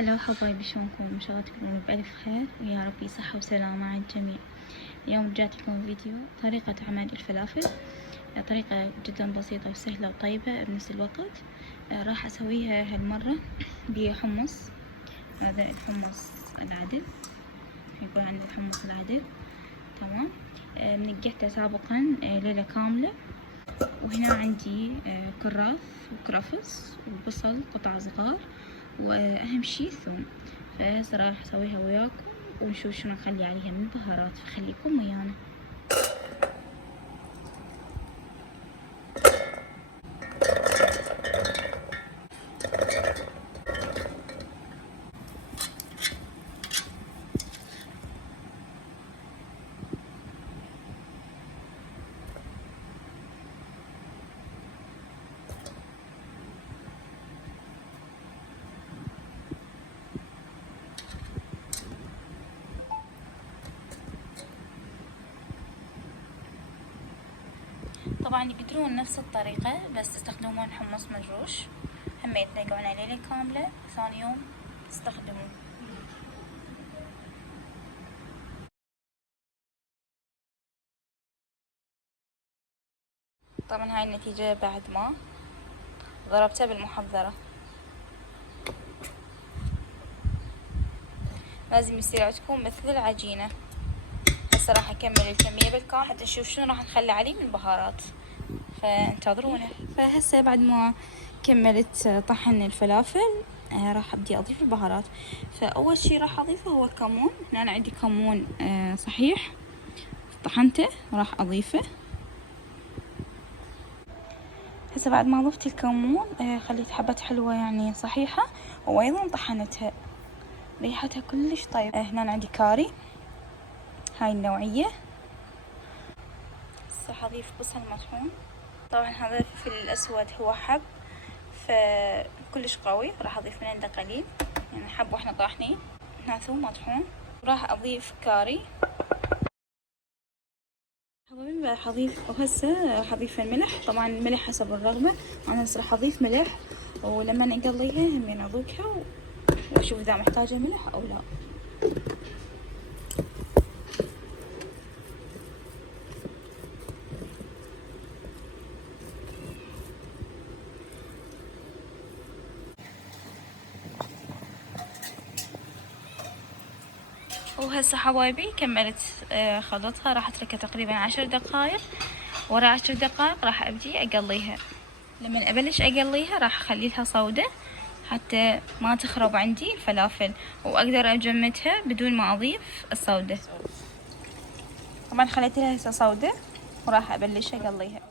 هلا حبايبي، شلونكم؟ ان شاء الله تكونوا بألف خير ويا ربي صحة وسلامة على الجميع. اليوم رجعت لكم فيديو طريقة عمل الفلافل. طريقة جدا بسيطة وسهلة وطيبة بنفس الوقت. راح اسويها هالمرة بحمص. هذا الحمص العدل، يقول عنه الحمص العدل. تمام. منقعته سابقا ليلة كاملة. وهنا عندي كراث وكرفس وبصل قطع صغار، واهم شي ثوم. فهسه راح اسويها وياكم ونشوف شنو نخلي عليها من بهارات، فخليكم ويانا. طبعا يقدرون نفس الطريقة بس تستخدمون حمص مجروش، هم يتنقعون عليه ليلة كاملة، ثاني يوم تستخدمون. طبعا هاي النتيجة بعد ما ضربتها بالمحضرة. لازم يصير عندكم مثل العجينة. هسه راح اكمل الكمية بالكامل حتى نشوف شنو راح نخلي عليه من بهارات، فانتظرونا. فهسه بعد ما كملت طحن الفلافل راح ابدي اضيف البهارات. فاول شي راح اضيفه هو الكمون. هنا انا عندي كمون صحيح طحنته راح اضيفه. هسه بعد ما ضفت الكمون خليت حبة حلوة يعني صحيحة، وايضا طحنتها ريحتها كلش طيب. هنا أنا عندي كاري هاي النوعية. راح اضيف بصل مطحون. طبعا هذا الفلفل الاسود هو حب فكلش قوي، راح اضيف من عنده قليل يعني حب واحنا طاحنين. هنا ثوم مطحون، وراح اضيف كاري. حبايبي راح اضيف، وهسه راح اضيف الملح. طبعا الملح حسب الرغبة، انا هسه راح اضيف ملح، ولما اقليها همين اذوقها واشوف اذا محتاجة ملح او لا. وهسه حبايبي كملت خلطها، راح اتركها تقريبا 10 دقائق. ورا 10 دقائق راح ابدي اقليها. لما ابلش اقليها راح اخلي لها صودة حتى ما تخرب عندي الفلافل، واقدر اجمدها بدون ما اضيف الصودة. طبعا خليت لها هسه صودة وراح ابلش اقليها.